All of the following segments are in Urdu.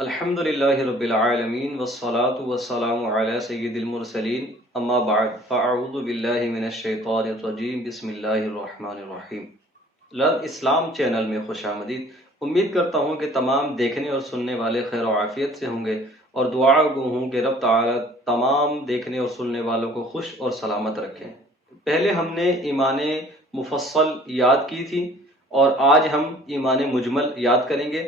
الحمدللہ رب العالمین والصلاة والسلام علی سید المرسلین اما بعد فاعوذ باللہ من الشیطان الرجیم بسم اللہ الرحمن الرحیم۔ لرن اسلام چینل میں خوش آمدید۔ امید کرتا ہوں کہ تمام دیکھنے اور سننے والے خیر و عافیت سے ہوں گے اور دعا گو ہوں کہ رب تعالی تمام دیکھنے اور سننے والوں کو خوش اور سلامت رکھیں۔ پہلے ہم نے ایمان مفصل یاد کی تھی اور آج ہم ایمان مجمل یاد کریں گے۔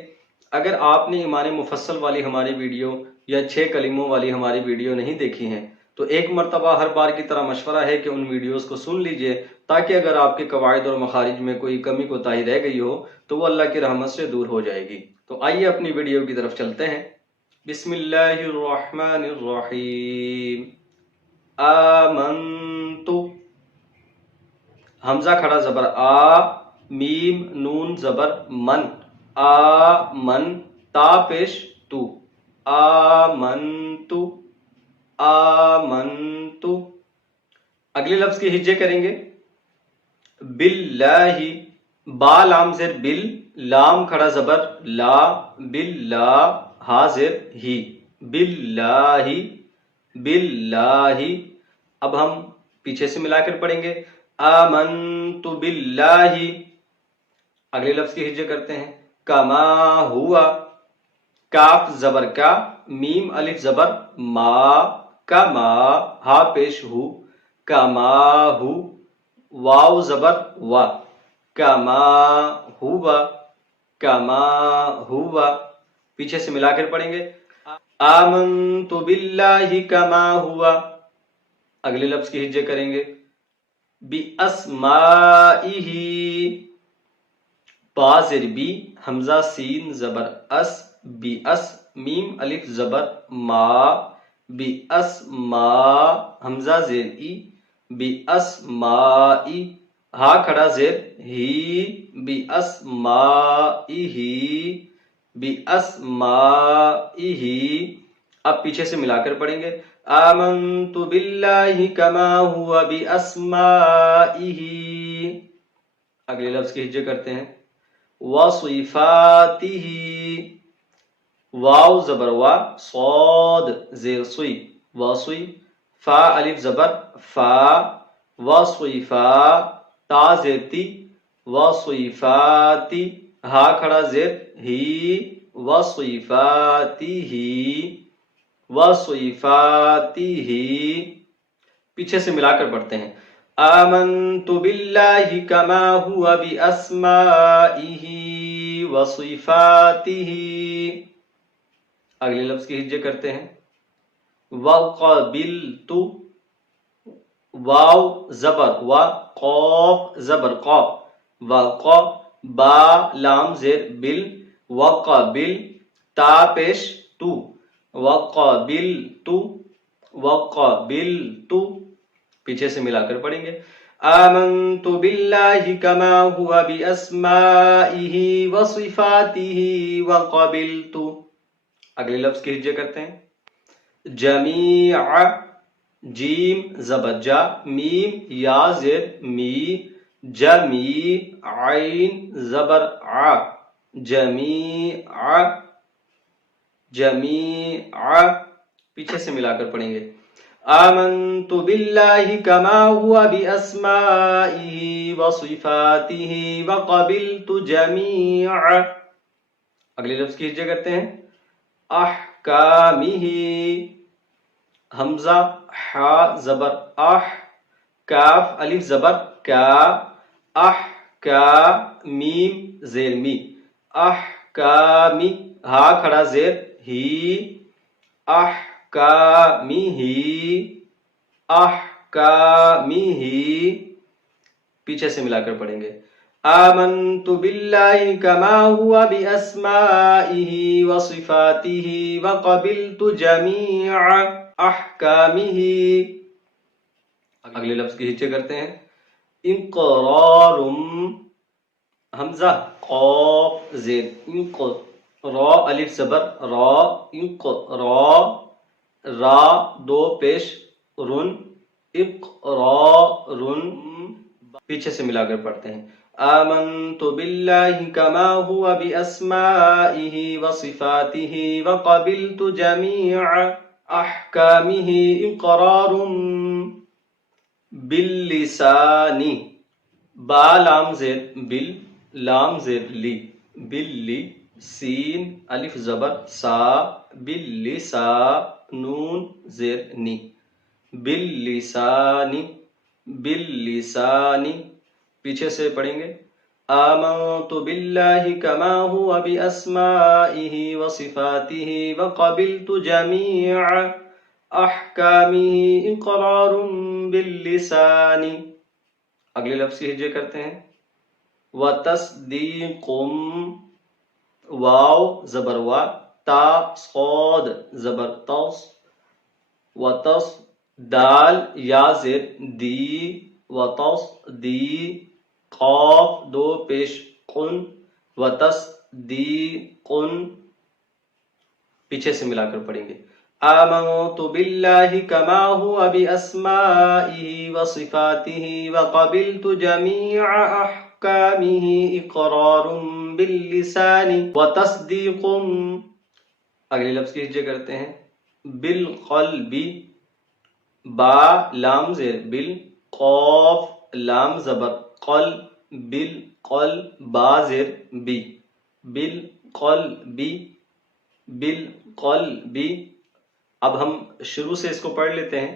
اگر آپ نے ایمان مفصل والی ہماری ویڈیو یا 6 کلموں والی ہماری ویڈیو نہیں دیکھی ہیں تو ایک مرتبہ ہر بار کی طرح مشورہ ہے کہ ان ویڈیوز کو سن لیجئے، تاکہ اگر آپ کے قواعد اور مخارج میں کوئی کمی کوتاہی رہ گئی ہو تو وہ اللہ کی رحمت سے دور ہو جائے گی۔ تو آئیے اپنی ویڈیو کی طرف چلتے ہیں۔ بسم اللہ الرحمن الرحیم۔ آمنتو، حمزہ کھڑا زبر آ، میم نون زبر من، آمن تا پیش تو، آمنتو آمنتو۔ اگلے لفظ کی ہجے کریں گے باللہ، با لام زیر بل، لام کھڑا زبر لا، باللہ حاضر ہی، باللہ باللہ۔ اب ہم پیچھے سے ملا کر پڑھیں گے آمنت باللہ۔ اگلے لفظ کی ہجے کرتے ہیں کما ہوا، کاف زبر کا، میم الف زبر ما، کما ہا پیش ہو، کما ہو، واو زبر وا، کما ہوا کما ہوا۔ پیچھے سے ملا کر پڑھیں گے آمنت باللہ کما ہوا۔ اگلے لفظ کی ہجے کریں گے بِأَسْمَائِهِ، با زیر بی، حمزہ سین زبر اس، بی اس، میم الف زبر ما، بی اس ما، حمزہ زیر ای، بی اس ما ای، ہا کھڑا زیر ہی، بی اس ما ای ہی، بی اس ما ای ہی۔ اب پیچھے سے ملا کر پڑھیں گے آمنت باللہ کما ہوا باسمائہ۔ اگلے لفظ کی ہجے کرتے ہیں وصفاتہ، واو زبر وا، صاد زیر سوئی، وصی، فا الف زبر فا، وصفا، تا زیر تی، وصفاتی، ہا کھڑا زیر ہی، وصفاتہ وصفاتہ۔ پیچھے سے ملا کر پڑھتے ہیں آمنت باللہ کما ہوا باسمائہ وصفاتہ۔ اگلے لفظ کی ہجے کرتے ہیں وقبلت، واو زبر و، قاف زبر قا، وق، با لام زیر بل، وقبل، تا پیش تو، وقبلت وقبلت۔ پیچھے سے ملا کر پڑھیں گے آمنت باللہ کما ہوا باسمائہ وصفاتہ وقبلت۔ اگلے لفظ کی ہجے کرتے ہیں جمیع، جیم زبر جا، میم یا زیر می، جمیع، عین زبر ع، جمیع جمیع۔ پیچھے سے ملا کر پڑھیں گے آمنت باللہ کما ہوا باسمائہ وصفاتہ وقبلت جمیع۔ اگلے لفظ کی ہجے کرتے ہیں احکامہ، حمزہ حا زبر اح، کاف الف زبر کا، احکا، میم زیر می، احکامی، ہا کھڑا زیر ہی، احکامہ احکامہ۔ پیچھے سے ملا کر پڑھیں گے آمنت باللہ کما ہوا باسمائہ وصفاتہ وقبلت جمیع احکامہ۔ اگلے لفظ کی ہجے کرتے ہیں انقرار، حمزہ قاف زیر انق، را الف زبر را، انق را، را دو پیش رن، اقرار۔ پیچھے سے ملا کر پڑھتے ہیں آمنت بالله كما هو بأسمائه وصفاته وقبلت جميع أحكامه إقرار باللسان با لام زیر بل لام زیر لی بلی سین الف زبر سا باللسا نون زیر نی باللسانی باللسانی پیچھے سے پڑھیں گے آمنت باللہ کما ہوا باسمائہ وصفاتہ وقبلت جمیع احکامہ اقرار باللسان. اگلے لفظ کی ہجے کرتے ہیں وتصدیقم واو زبر وا تا صاد زبر توس وتص دال یا زیر دی وتص دی قاف دو پیش قن وتصدیقن پیچھے سے ملا کر پڑھیں گے آمنت باللہ کما ہوا باسمائہ وصفاتہ وقبلت جمیع احکامہ اقرار باللسان وتصدیق. اگلے لفظ کی ہجے کرتے ہیں بالقلب با لام زیر بل قاف لام زبر قل بالقلب با زیر بی بالقلب بالقلب. اب ہم شروع سے اس کو پڑھ لیتے ہیں.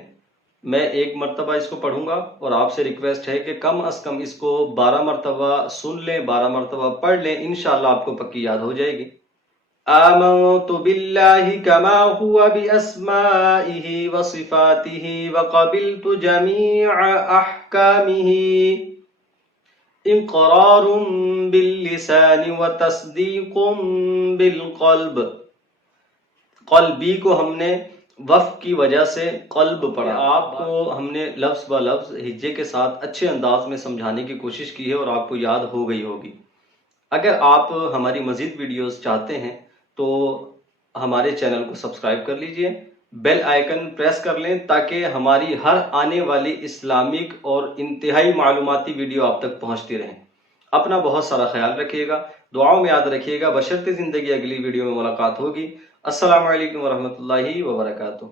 میں ایک مرتبہ اس کو پڑھوں گا اور آپ سے ریکویسٹ ہے کہ کم از کم اس کو 12 مرتبہ سن لیں، 12 مرتبہ پڑھ لیں، انشاءاللہ آپ کو پکی یاد ہو جائے گی. آمنت باللہ کما ہوا باسمائہ وصفاتہ وقبلت جمیع احکامہ اقرار باللسان وتصدیق بالقلب. قلبی کو ہم نے وقف کی وجہ سے قلب پڑھا. آپ کو ہم نے لفظ با لفظ ہجے کے ساتھ اچھے انداز میں سمجھانے کی کوشش کی ہے اور آپ کو یاد ہو گئی ہوگی. اگر آپ ہماری مزید ویڈیوز چاہتے ہیں تو ہمارے چینل کو سبسکرائب کر لیجئے، بیل آئیکن پریس کر لیں تاکہ ہماری ہر آنے والی اسلامک اور انتہائی معلوماتی ویڈیو آپ تک پہنچتی رہیں. اپنا بہت سارا خیال رکھیے گا، دعاؤں میں یاد رکھیے گا. بشرط زندگی اگلی ویڈیو میں ملاقات ہوگی. السلام علیکم ورحمۃ اللہ وبرکاتہ.